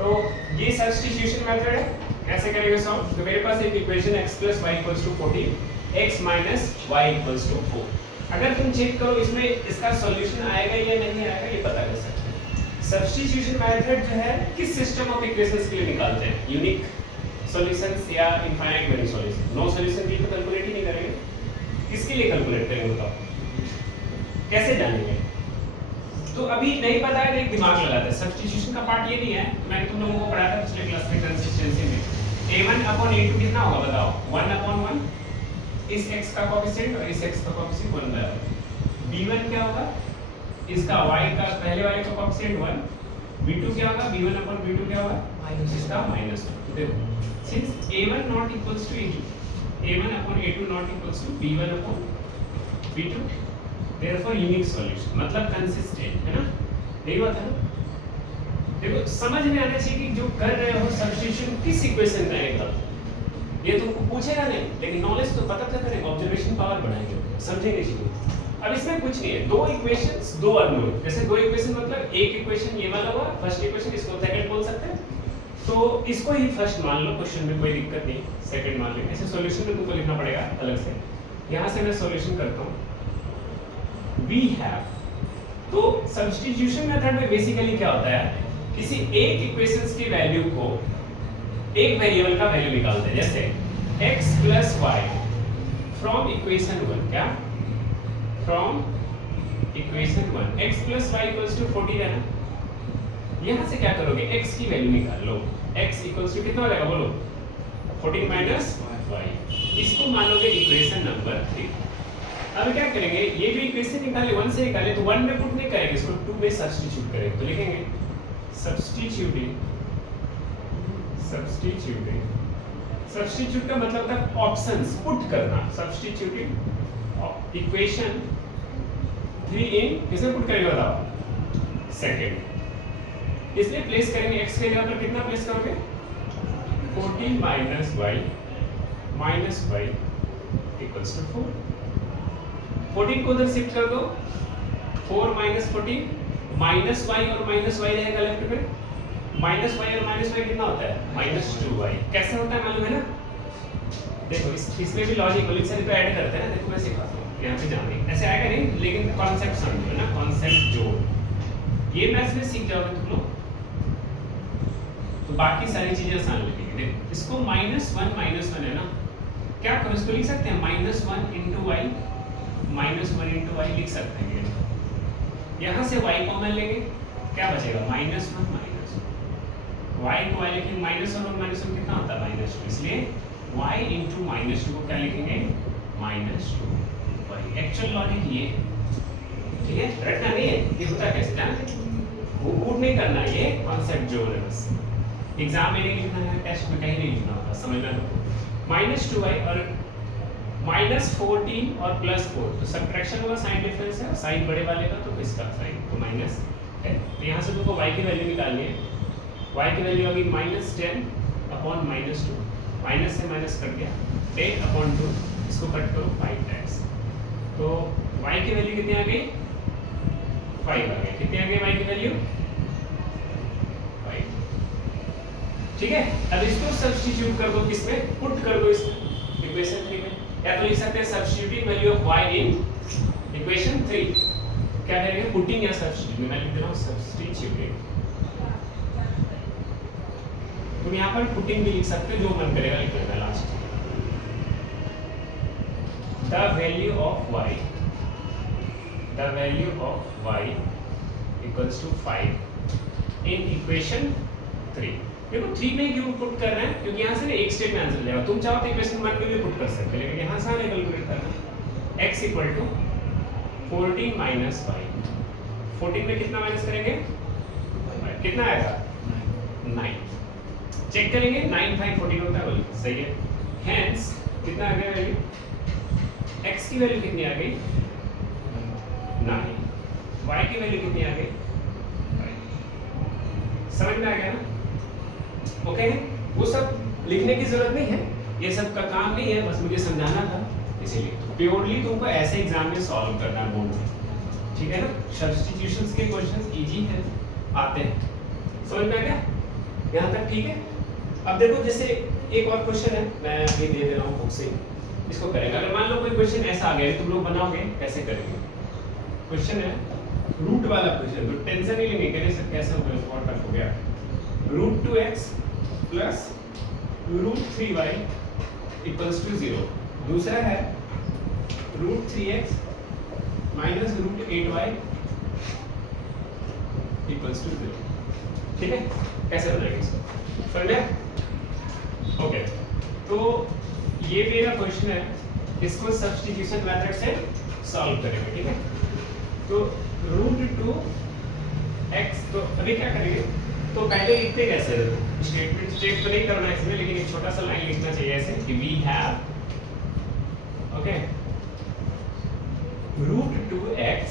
तो ये substitution method है। कैसे करेंगे सॉल्व? तो मेरे पास एक equation x + y = 14, x - y = 4। अगर तुम चेक करो इसमें इसका सॉल्यूशन आएगा या नहीं आएगा ये पता कर सकते हो। सब्स्टिट्यूशन मेथड जो है किस सिस्टम ऑफ इक्वेशंस के लिए निकालते हैं? यूनिक सॉल्यूशंस या infinite very solution? No solution के लिए तो कैलकुलेट ही नहीं करेंगे। किसके लिए कैलकुलेट करेंगे बताओ? कैसे जानेंगे? तो अभी नहीं पता है तो एक दिमाग लगाते हैं। सब्स्टिट्यूशन का पार्ट ये नहीं है, मैंने तुम लोगों को पढ़ाया था पिछले क्लास में कंसिस्टेंसी में। a1/a2 कितना होगा बताओ? 1/1 इस x का कोएफिशिएंट और इस x का कोएफिशिएंट 1/1। b1 क्या होगा? इसका y का पहले वाले का कोएफिशिएंट 1। b2 क्या होगा? b1/b2 क्या होगा? इसका -2। देखो since a1 not equals to a2, a1/a2 not equals to b1/b2, therefore unique solution मतलब कंसिस्टेंट है ना? यही बात है ना? देखो समझ में आना चाहिए कि जो कर रहे हो सब्स्टिट्यूशन किस इक्वेशन का निकाल, ये तुमको पूछेगा नहीं लेकिन नॉलेज तो पता चल करेगा, ऑब्जर्वेशन पावर बढ़ाएंगे, समझेंगे चीजें। अब इसमें कुछ नहीं है, दो इक्वेशंस दो अननोन। जैसे दो इक्वेशन मतलब एक इक्वेशन ये वाला हुआ, फर्स्ट इक्वेशन, इसको सेकंड बोल सकते हैं, तो इसको ही फर्स्ट मान लो, क्वेश्चन में कोई दिक्कत नहीं, सेकंड मान लो। ऐसे सॉल्यूशन में तुमको लिखना पड़ेगा अलग से। यहां से मैं सॉल्यूशन करता हूं। वी हैव, तो सब्स्टिट्यूशन मेथड में बेसिकली क्या होता है, किसी एक इक्वेशंस की वैल्यू को एक वेरिएबल का वैल्यू निकालते हैं। जैसे x + y फ्रॉम इक्वेशन 1, क्या फ्रॉम इक्वेशन 1 x + y = 14 है ना? यहां से क्या करोगे, x की वैल्यू निकाल लो। x = कितना हो जाएगा बोलो? 14 - y। इसको मानोगे इक्वेशन नंबर 3। अब क्या करेंगे, ये जो इक्वेशन निकाले 1 से निकाले तो 1 में पुट नहीं करेंगे, इसको 2 में सब्स्टिट्यूट करेंगे। तो लिखेंगे सब्स्टिट्यूटिंग सब्स्टिट्यूट का मतलब था ऑप्शंस पुट करना। सब्स्टिट्यूटिंग इक्वेशन 3 इन किसमें पुट करेंगे बताओ? सेकंड। इसलिए प्लेस करेंगे x के जगह पर कितना प्लेस करोगे? 14 - y = 4। 14 को उधर शिफ्ट कर दो, 4 - 14 -y और -y रहेगा लेफ्ट में। -y और -y कितना होता है? -2y। कैसे होता है मालूम है ना? देखो इसमें भी लॉजिक को लिख तो ऐड करते हैं ना। देखो मैं सिखाता हूँ, यहाँ पे जाने ऐसे आएगा नहीं, लेकिन कॉन्सेप्ट समझो ना, कॉन्सेप्ट जोड़। ये मैथ्स में सीख जाओगे तुम लोग तो बाकी सारी चीजें आसान लगेगी। देखो इसको -1 है ना, क्या करो इसको लिख सकते हैं -1 × y, -1 × y लिख सकते हैं। यहाँ से y कॉमन लेंगे, क्या बचेगा? -1 y को y लिखेंगे -1 और -1 कितना होता है? -2। इसलिए y × -2 को क्या लिखेंगे? -2y। एक्चुअल लॉजिक ये, ठीक है, रटना नहीं है, ये होता कैसे जानते वो कूट नहीं करना, ये कॉन्सेप्ट जो है बस एग्जाम में नहीं लिखना है, टेस्ट में कहीं नहीं लिखना होता, समझना लो। -2y और -14 और +4 तो सब्ट्रैक्शन होगा, साइन डिफरेंस है, साइन बड़े वाले का तो इसका साइन तो -10। तो यहाँ से तुमको y की वैल्यू निकालनी है। y की वैल्यू होगी -10/-2, माइनस से माइनस कट गया, 10/2, इसको कट करो 5 टाइम्स, तो y की वैल्यू कितनी आ गई? 5 आ गई। कितनी आ गई y की वैल्यू? 5। ठीक है, अब इसको सब्स्टिट्यूट कर दो, किसमें पुट कर दो? इस इक्वेशन 3 में, या तो लिख सकते हैं substituting value of y in equation 3। क्या करेंगे? पुटिंग या सब्स्टिट्यूट। मैं लिख दे रहा हूं सब्स्टिट्यूटिंग। तुम यहाँ पर पुटिंग भी लिख सकते हो, जो मन करेगा लिख लेना last. The value of y equals to 5 in equation 3। देखो 3 में क्यों पुट कर रहे हैं? क्योंकि यहाँ से एक स्टेप में आंसर जाएगा। तुम चाहो तो इक्वेशन 1 में भी पुट कर सकते हो, लेकिन यहाँ से आगे कैलकुलेट करना। x equal to 14 - y। 14 में कितना माइनस करेंगे? कितना आएगा? 9। चेक करेंगे 9 5 14 होता है, बोलिए सही है। हेंस कितना आ गया वैल्यू? x की वैल्यू कितनी आ गई? 9। y की वैल्यू कितनी आ गई? 5। समझ में आ गया ना? ओके, वो सब लिखने की जरूरत नहीं है, ये सब का काम नहीं है, बस मुझे समझाना था, इसीलिए प्योरली तुमको ऐसे एग्जाम में सॉल्व करना है बोर्ड में, ठीक है ना? सब्स्टिट्यूशंस के क्वेश्चंस इजी हैं, आते हैं, समझ में आ गया? यहाँ तक ठीक है। अब देखो जैसे एक और क्वेश्चन है, मैं अभी दे दे रहा हूँ बुक से, इसको करेंगे। अगर मान लो कोई क्वेश्चन ऐसा आ गया, तुम लोग बनाओगे कैसे करेंगे? क्वेश्चन है रूट वाला क्वेश्चन, तो टेंशन ही नहीं करे सर कैसे हो गया, बहुत टफ हो गया। Root 2x plus root 3y equals to 0। दूसरा है root 3x minus root 8y equals to 0। ठीक है, कैसे बनाएंगे इसको, समझ में? ओके, तो ये मेरा क्वेश्चन है, इसको सब्स्टिट्यूशन मेथड से सॉल्व करेंगे। ठीक है, तो रूट 2x, तो अभी क्या करेंगे, तो पहले लिखते कैसे, स्टेटमेंट स्टेट तो नहीं करना है इसमें, लेकिन एक छोटा सा लाइन लिखना चाहिए ऐसे कि we have, okay, root 2x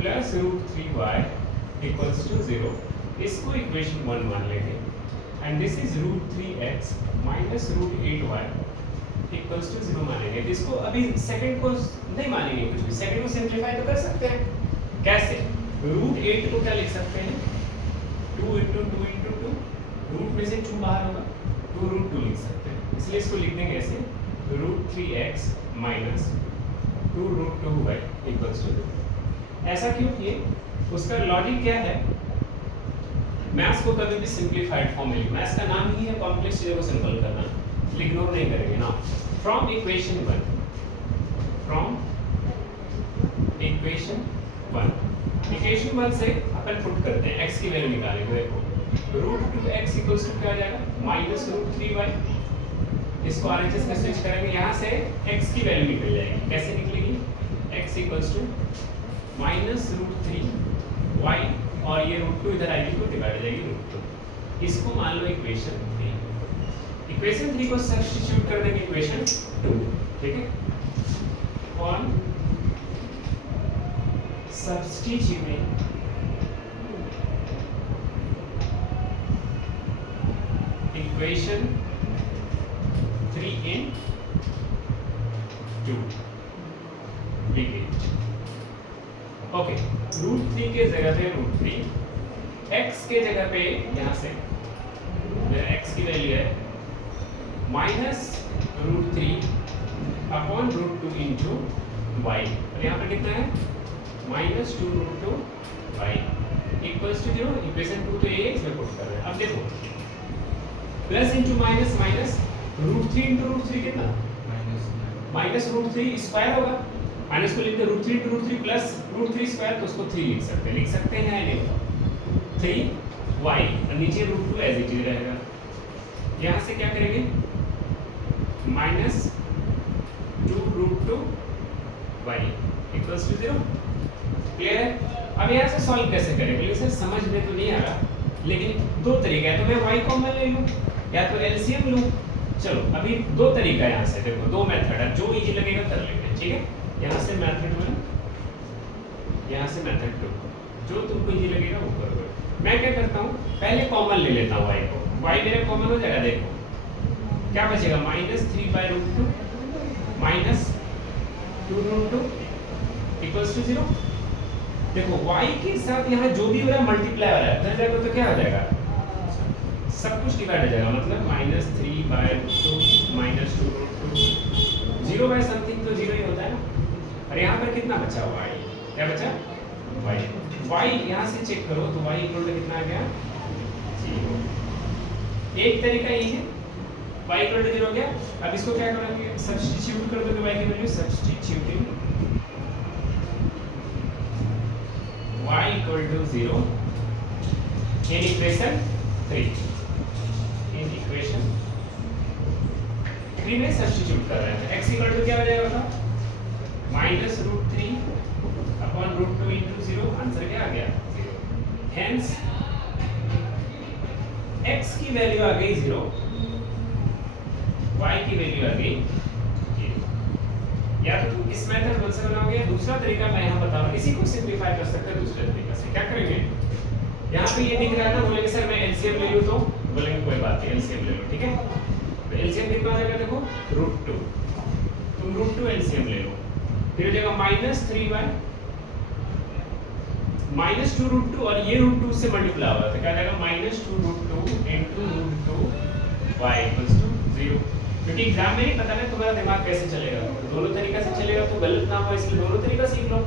plus root 3y equals to 0। इसको इक्वेशन 1 मान लेंगे, and this is root 3x minus root 8y equals to 0 मानेंगे। इसको अभी सेकंड को नहीं मानेंगे कुछ भी, सेकंड को सिंपलीफाई तो कर सकते हैं। कैसे? रूट 8 को क्या लिख सकते हैं, 2 इंटू 2 इंटू 2, रूट में से 2 बाहर होगा, 2 रूट 2 लिख सकते हैं। इसलिए इसको लिख देंगे ऐसे, root 3x minus 2 root 2y equals to 0। ऐसा क्यों किए, उसका लॉजिक क्या है, मैथ्स को कभी भी सिंपलीफाइड फॉर्म में लिखना, मैथ्स का नाम ही है कॉम्प्लेक्स चीजों को सिंपल करना, इग्नोर नहीं करेंगे ना। फ्रॉम इक्वेशन 1, फ्रॉम इक्वेशन 1 से अपन पुट करते हैं, x की वैल्यू निकालेंगे। देखो रूट 2x इक्वल्स टू क्या आ जाएगा, माइनस रूट 3y। इसको RHS में स्विच करेंगे, यहाँ से x की वैल्यू निकल जाएगी। कैसे निकलेगी, x equals to minus root 3y, और ये रूट 2 इधर आएगी तो डिवाइड हो जाएगी रूट 2। इसको मान लो इक्वेशन 3। इक्वेशन 3 को सब्स्टिट्यूट कर देंगे इक्वेशन 2। ठीक है, on substituting equation 3 in 2 okay, root 3 के जगह पे रूट 3, x के जगह पे यहाँ से मेरा x की वैल्यू है minus root 3 upon root 2 into y, और यहाँ पर कितना है minus 2 root 2 y equals to 0। Equation 2 तो ये इसमें पुट कर रहे हैं। अब देखो plus into minus, minus root 3 into root 3 कितना, माइनस रूट 3 स्क्वायर होगा, माइनस को लिखते root 3 root 3 plus root 3 square, तो उसको 3 लिख सकते हैं या नहीं, 3y, और नीचे रूट 2 एज इट इज रहेगा। यहाँ से क्या करेंगे, minus 2 root 2 y equals to 0। Clear है? अब यहाँ से सॉल्व कैसे करेंगे, लेकिन सर समझ में तो नहीं आ रहा, लेकिन दो तरीका है, तो मैं y कॉमन ले लूँ या तो एलसीएम लूँ। चलो अभी दो तरीका है, यहाँ से देखो दो मेथड है, जो इजी लगेगा कर लेंगे। ठीक है, यहाँ से मेथड 1, यहाँ से मेथड 2, जो तुमको इजी लगेगा वो करोगे। मैं क्या करता हूँ, पहले कॉमन ले लेता हूँ y को, y मेरा कॉमन हो जाएगा। देखो क्या बचेगा, minus 3 by root 2 minus 2 root 2 equals to 0। देखो y के साथ यहाँ जो भी हो रहा है मल्टीप्लाई हो रहा है, उधर जाएगा तो क्या हो जाएगा, सब कुछ डिवाइड हो जाएगा, मतलब minus 3 by root 2 minus 2 root 2, 0 by something तो 0 ही होता है ना। और यहाँ पर कितना बचा y, क्या बचा y यहाँ से चेक करो तो y इक्वल टू कितना आ गया, 0। एक तरीका ये है, y इक्वल टू 0 हो गया। अब इसको क्या करेंगे, सब्स्टिट्यूट कर दोगे y की value, substituting y equal to 0 in equation 3, in equation 3 में सब्स्टिट्यूट कर रहे हैं। x इक्वल टू क्या हो जाएगा, minus root 3 upon root 2 into 0, answer क्या आ गया, 0। हेंस x की वैल्यू आ गई 0, y की वैल्यू आ गई 0। या तो तुम इस मेथड से बनाओगे, दूसरा तरीका मैं यहाँ बता रहा हूँ, इसी को सिंपलीफाई कर सकते हैं दूसरे तरीके से। क्या करेंगे, यहाँ पे ये दिख रहा है ना, बोलेंगे सर मैं एलसीएम ले लूँ, तो बोलेंगे कोई बात नहीं एलसीएम ले लो। ठीक है, तो एलसीएम कितना आ जाएगा, देखो रूट 2, तुम रूट 2 एलसीएम ले लो, फिर हो जाएगा minus 3 by minus two root two और ये रूट टू से मल्टीप्लाई होगा तो क्या आ जाएगा minus two root two into root two y equals to 0। क्योंकि एग्जाम में नहीं पता है तुम्हारा दिमाग कैसे चलेगा, दोनों तरीका से चलेगा तो गलत ना हो इसलिए दोनों तरीका सीख लो,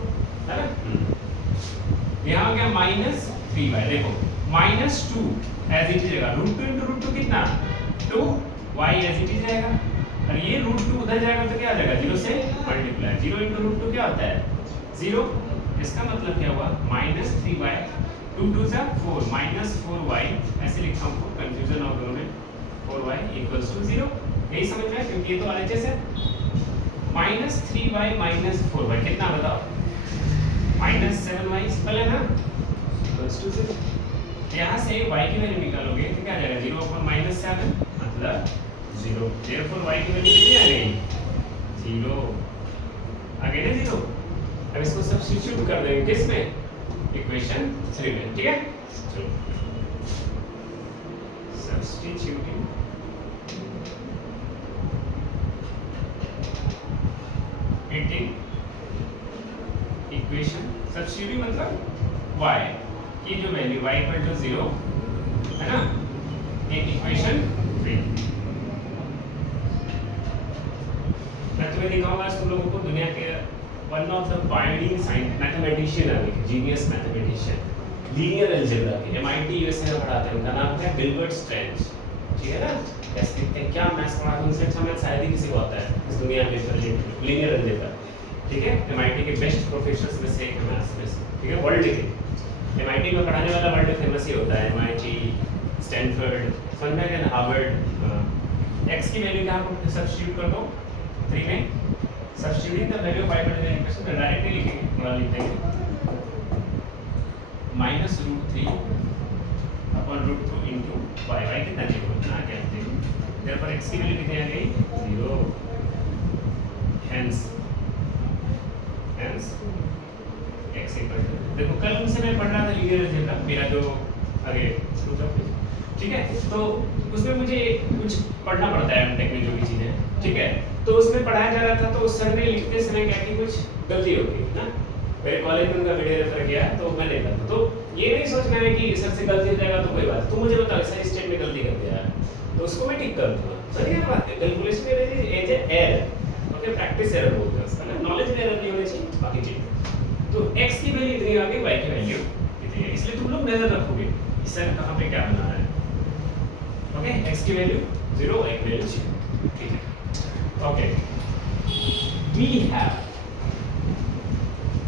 है ना। यहाँ हो गया माइनस 3y, देखो minus two as it is रहेगा, root two into root two कितना 2 y एज इट इज रहेगा, और ये रूट टू उधर जाएगा तो क्या आ जाएगा 0 से मल्टीप्लाई, 0 इंटू रूट टू क्या होता है 0। इसका मतलब क्या हुआ माइनस 3y 2 2 जा 4 माइनस 4y, ऐसे लिखता हूँ कंफ्यूजन हो दोनों में, 4y इक्वल्स टू 0। यही समझ में क्योंकि ये तो RHS है। माइनस 3y माइनस 4y कितना बताओ माइनस 7y, सिंपल है ना, इक्वल्स टू 0। यहाँ से y की वैल्यू निकालोगे तो क्या आ जाएगा 0 अपॉन माइनस 7 मतलब 0, देयरफॉर y की वैल्यू कितनी आ गई 0 आ गई ना 0। अब इसको सब्स्टिट्यूट कर देंगे किस में इक्वेशन 3 में, ठीक है। चलो सब्स्टिट्यूटिंग इक्वेशन, सब्स्टिट्यूटिंग मतलब y की जो वैल्यू y इक्वल टू 0 है ना, एक इक्वेशन 3। मैं तुम्हें दिखाऊंगा आज तुम लोगों को दुनिया के one of the pioneering science mathematician है, जीनियस मैथमेटिशियन, लीनियर अलजेब्रा के MIT USA में पढ़ाते हैं, उनका नाम है गिलबर्ट स्ट्रेंज, ठीक है ना। कैसे दिखते हैं, क्या मैथ्स पढ़ाते हैं, उनसे अच्छा मैथ्स शायद ही किसी को आता है इस दुनिया में, लीनियर अलजेब्रा, ठीक है। MIT के बेस्ट प्रोफेसर्स में से एक है मैथ्स में, ठीक है, वर्ल्ड के MIT में पढ़ाने वाला वर्ल्ड फेमस ही होता है, MIT, स्टैनफोर्ड, समझ में हार्वर्ड। x की वैल्यू यहाँ पर सब्स्टिट्यूट कर दो 3 में, substituting the value of y by the equation तो डायरेक्टली लिखेंगे, पूरा लिख देंगे minus root 3 upon root 2 into y, y कितना 0 ना क्या 0, देयरफॉर x की वैल्यू कितनी आ गई 0, हेंस x इक्वल टू, देखो कल उनसे मैं पढ़ रहा था लीनियर अलजेब्रा, मेरा जो आगे शुरू था, ठीक है, तो उसमें मुझे कुछ पढ़ना पड़ता है एमटेक में जो भी चीजें, ठीक है, तो उसमें पढ़ाया जा रहा था तो उस सर ने लिखते समय क्या कि कुछ गलती हो गई ना, मेरे कॉलेज में उनका वीडियो रेफर किया तो मैं देखा था, तो ये नहीं सोचना है कि सर से गलती हो जाएगा तो कोई बात, तू मुझे बता सर इस स्टेप में गलती कर दिया तो उसको मैं ठीक कर दूंगा, सर ये बात है कैलकुलेशन में as a error, okay, practice error बोलते हैं उसका ना, नॉलेज में एरर नहीं होनी चाहिए बाकी चीज। तो x की वैल्यू इतनी आ गई, y की वैल्यू इतनी है, इसलिए तुम लोग नजर रखोगे इस सर कहां पे क्या बना रहा है, ओके, x की वैल्यू 0 y की वैल्यू 0, ठीक है। ओके, वी हैव,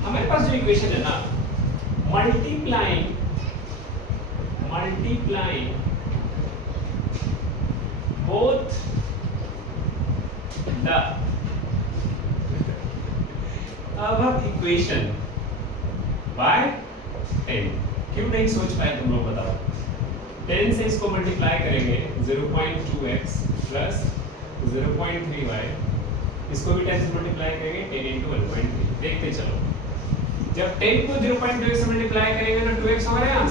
हमारे पास जो इक्वेशन है ना, multiplying both the above equation by 10, क्यों नहीं सोच पाए तुम लोग बताओ, 10 से इसको मल्टीप्लाई करेंगे 0.2x प्लस 0.3y, इसको भी 10 से मल्टीप्लाई करेंगे 10 into 1.3, देखते चलो, जब 10 को 0.2x से मल्टीप्लाई करेंगे ना 2x होगा ना,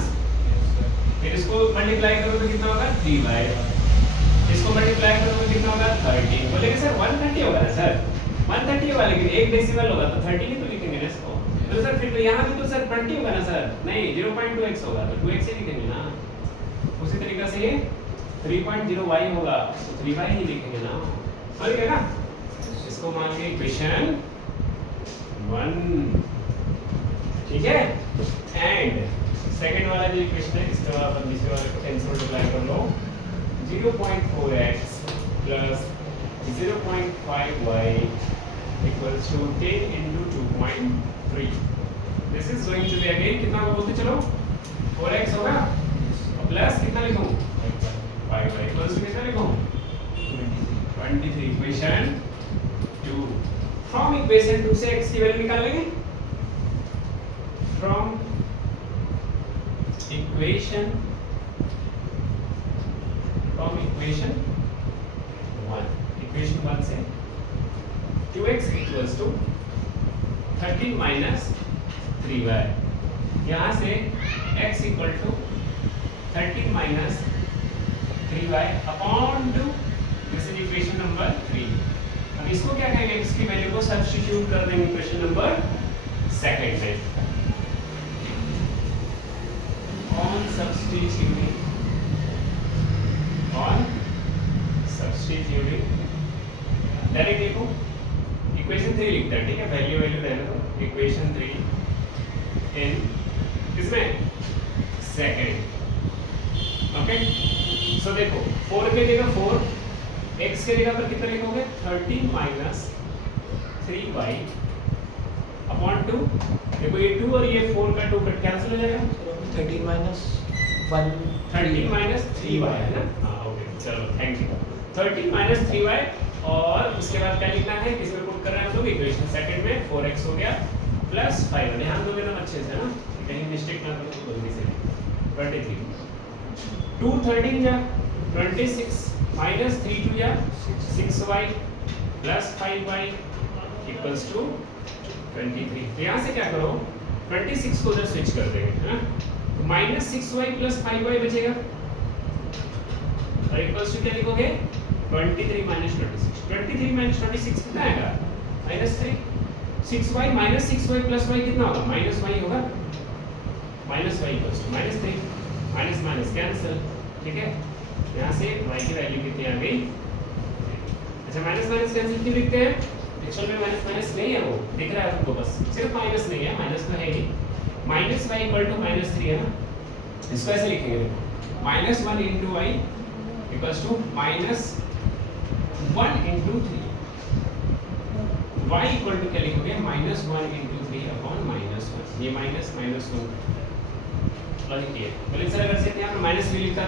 फिर इसको मल्टीप्लाई करो तो कितना होगा 3y, इसको मल्टीप्लाई करो तो कितना होगा 30, बोलेंगे सर 130 होगा ना सर, 130 होगा लेकिन एक डेसिमल होगा तो 30 ही तो लिखेंगे ना इसको, तो सर फिर तो यहाँ भी तो सर 20 होगा ना सर, नहीं 0.2x होगा तो 2x ही लिखेंगे ना, उसी तरीके से ये 3.0y होगा तो 3y ही लिखेंगे ना, समझ गए ना। इसको मान के इक्वेशन 1, ठीक है, एंड सेकंड वाला जो इक्वेशन है इसके बाद अपन दूसरे वाले को 10 से मल्टीप्लाई कर लो, 0.4x plus 0.5y equals to 10 into 2.3. This is going to be again कितना को बोलते चलो 4x होगा और प्लस कितना लिखूं 5y equals to कितना लिखूं 23, इक्वेशन 2। फ्रॉम इक्वेशन 2 से x की वैल्यू निकाल लेंगे, फ्रॉम इक्वेशन 1 से 2x equals to 13 minus 3y, यहाँ से x equal to 13 minus 3y upon 2, this is equation number 3। अब इसको क्या कहेंगे, x की वैल्यू को सब्स्टिट्यूट कर देंगे इक्वेशन नंबर 2 में, ऑन सब्स्टिट्यूटिंग डायरेक्ट देखो इक्वेशन 3 लिखता है, ठीक है, वैल्यू रहने दो, इक्वेशन 3 इन किसमें सेकंड। ओके सो देखो 4 के जगह 4, x के जगह पर कितना लिखोगे 13 माइनस 3y अपॉन 2। देखो ये 2 और ये 4 का 2 कट कैंसिल हो जाएगा, 13 माइनस 3y है ना। हाँ ओके चलो थैंक यू। 13 माइनस 3y और उसके बाद क्या लिखना है, किसमें पुट कर रहे हैं हम लोग, इक्वेशन सेकंड में 4x हो गया प्लस 5, ध्यान दोगे ना अच्छे से ना, कहीं मिस्टेक ना करो तो जल्दी से 23 2 13 जा 26 माइनस 3 2 जा 6y plus 5y equals to 23। तो यहाँ से क्या करो 26 को उधर स्विच कर देंगे है ना, तो माइनस 6y प्लस 5y बचेगा और इक्वल्स टू क्या लिखोगे 23 माइनस 26। 23 माइनस 26 कितना आएगा -3। 6y minus 6y plus y कितना होगा -y होगा, minus y equals to -3, minus minus cancel, ठीक है। यहाँ से y की वैल्यू कितनी आ गई, अच्छा माइनस माइनस कैंसिल क्यों लिखते हैं, एक्चुअल में माइनस माइनस नहीं है, वो दिख रहा है तुमको बस, सिर्फ माइनस नहीं है, माइनस तो है ही, माइनस y इक्वल टू -3 है ना, इसको ऐसे लिखेंगे देखो -1 into y equals to -1 into 3, y equal to क्या लिखोगे -1 into 3 अपॉन -1, ये माइनस माइनस 1 लॉजिक ये बोले सर अगर से यहाँ पर -3 लिखता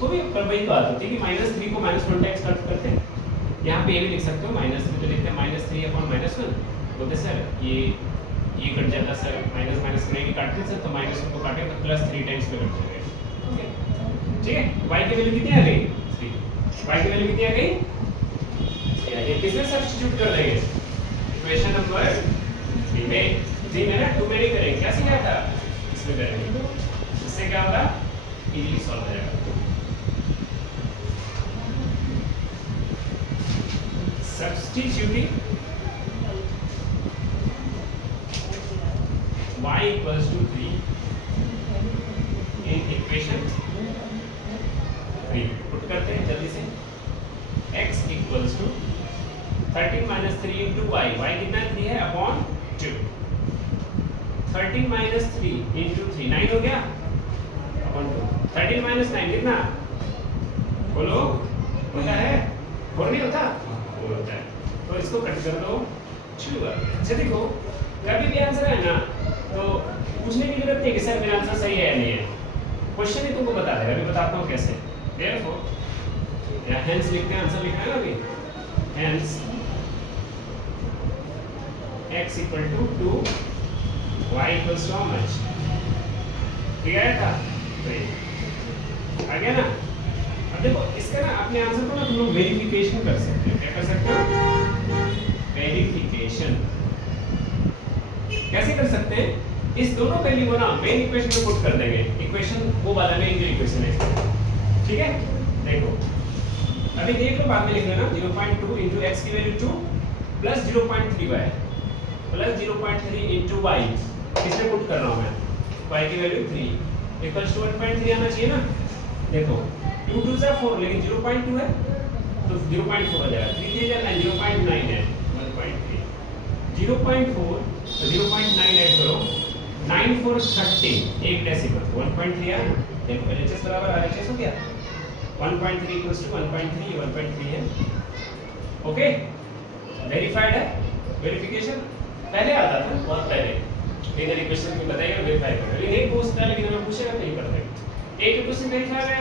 तो भी पर वही बात होती है कि -3 को -1 टैक्स कट करते हैं, यहाँ पे ये भी लिख सकते हो -3 तो लिखते हैं -3 अपॉन -1, बोलते सर ये कट जाता सर, माइनस माइनस नहीं काटते सर, तो -1 को काटे तो +3 टाइम्स पे कट जाएगा, ओके ठीक है। y की वैल्यू कितनी आ गई 3, y की वैल्यू कितनी आ गई, ये किसमें सब्स्टिट्यूट कर देंगे इक्वेशन नंबर 3 में, 3 में ना 2 में नहीं करेंगे, क्या सीखा था इसमें करेंगे, इससे क्या होगा इजीली सॉल्व हो जाएगा। Substituting y equals to 3 in equation 3 put करते हैं जल्दी से, x equals to 13 minus 3 into y, y कितना 3 है अपॉन 2, 13 minus 3 into 3 9 हो गया अपॉन 2, 13 minus 9 कितना बोलो होता है, 4 नहीं होता, 4 होता है, तो इसको कट कर दो 2 आ गया। अच्छा देखो कभी भी आंसर है ना तो पूछने की जरूरत नहीं कि सर मेरा आंसर सही है या नहीं है, क्वेश्चन ही तुमको बता देगा, अभी बताता हूँ कैसे। देखो या हेंस लिखते हैं, आंसर लिखना है ना अभी, hence x equal to 2 y equals to how much, ठीक है था तो ये आ गया ना। अब देखो इसका ना अपने आंसर को ना तुम लोग वेरिफिकेशन कर सकते हो, क्या कर सकते हो वेरिफिकेशन, कैसे कर सकते हैं, इस दोनों वैल्यू को ना मेन इक्वेशन में पुट कर देंगे, इक्वेशन वो वाला मेन जो इक्वेशन है, ठीक है। देखो अभी देख लो बाद में लिख लेना 0.2 into x की value 2 plus 0.3y plus 0.3 into y, किसमें पुट कर रहा हूं मैं, y की वैल्यू 3 इक्वल्स टू 1.3 आना चाहिए ना। देखो 2 2 से 4 लेकिन 0.2 है तो 0.4 हो जाएगा, 3 3 9 0.9 है 1.3 0.4 तो 0.9 ऐड करो 9 4 13 एक डेसिमल 1.3 है ना, देखो LHS बराबर RHS हो गया 1.3 इक्वल्स टू 1.3 है, ओके वेरीफाइड है। वेरिफिकेशन पहले आता था बहुत पहले, लेकिन इक्वेशन में बताइए वेरीफाई करो, लेकिन एक पूछता है लेकिन हमें पूछेगा नहीं कर देंगे, एक इक्वेशन वेरीफाई है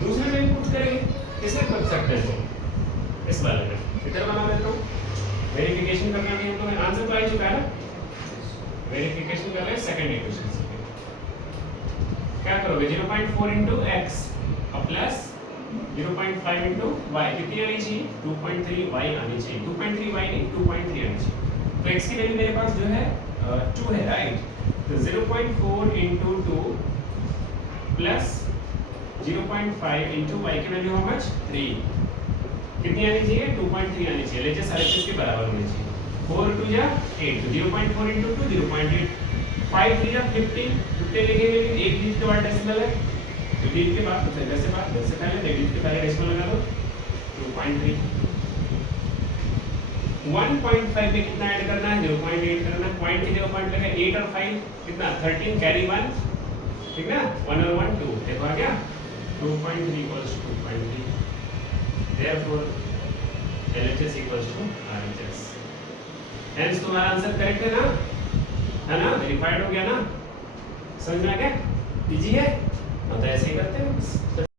दूसरे में भी पुट करेंगे, किसमें कर सकते हैं तो इस वाले में इधर बना देता हूँ, वेरिफिकेशन करना नहीं है तो आंसर तो आ ही चुका है ना, वेरिफिकेशन कर रहे हैं सेकंड इक्वेशन से, क्या करोगे 0.4 into x plus 0.5 into y कितनी आनी चाहिए 2.3 y आनी चाहिए, 2.3 y नहीं 2.3 आनी चाहिए, तो x की वैल्यू मेरे पास जो है 2 है राइट, तो 0.4 into 2 प्लस 0.5 into y की वैल्यू हाउ मच 3, कितनी आनी चाहिए 2.3 आनी चाहिए, लेट्स RHS के बराबर होनी चाहिए, 4 2 या 8 तो 0.4 into 2 0.8 5 3 जा 15 15 लिखेंगे, लेकिन एक डिजिट के बाद डेसिमल है, तो डिजिट के बाद तो जैसे पहले डिजिट के पहले डेसिमल लगा दो 2.3। 1.5 में कितना ऐड करना है, 0.8 करना है, पॉइंट की 0 पॉइंट लगा 8 और 5 कितना 13, कैरी 1, ठीक ना, 1 और 1 2, देखो आ गया 2.3 equals to 2.3, therefore LHS equals to RHS। Hence तुम्हारा आंसर करेक्ट है ना, वेरीफाइड हो गया ना, समझ में आ गया, इजी है, तो ऐसे ही करते हैं।